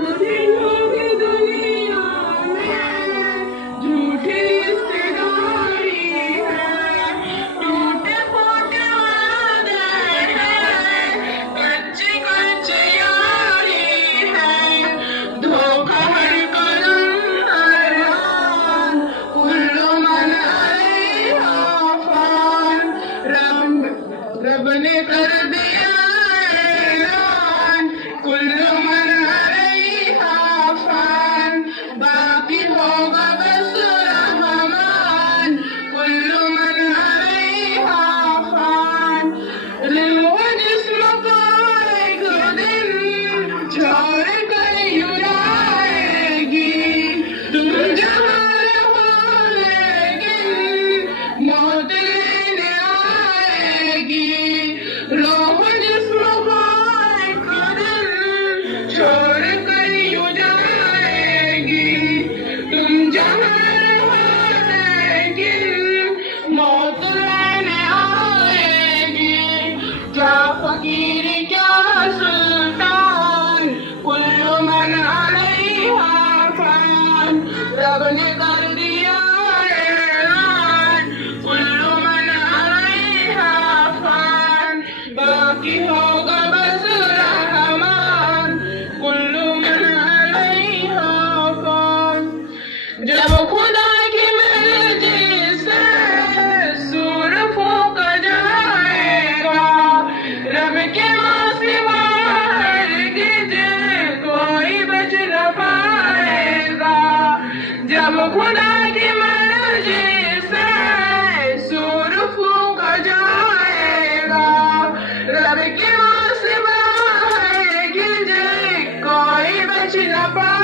की दुनिया में झूठी रिश्तेदारी है, टूटे फूटे वादे हैं, कच्ची कच्ची यारी है, धोखा हर कदम हर आन, कुल्लू मन अलैहा फान। रब ने कर दिया ऐलान, कुल्लू मन अलैहा फान, बाकी होगा बस रहमान, कुल्लू मन अलैहा फान। रूह जिस्म को एक दिन छोड़ कर उड़ाएगी, तुम जहाँ रहो लेकिन मौत लेने आएगी। रूह जिस्म को एक दिन छोड़ कर उड़ाएगी, तुम जहाँ रहो लेकिन मौत लेने आएगी। क्या फकीर क्या सुल्तान, कुल्लू मन अलैहा फान। रब ने कर दिया ऐलान, कुल्लू मन अलैहा फान, बाकी होगा बस रहमान, कुल्लू मन अलैहा फान। जब खुदा की मर्जी से सूर फूंका जाएगा, रब के सिवा हरगिज़ कोई बच न पाएगा। जब खुदा की मर्जी से सूर फूंका जाएगा, रब के सिवा हरगिज़ कोई बच न पाएगा।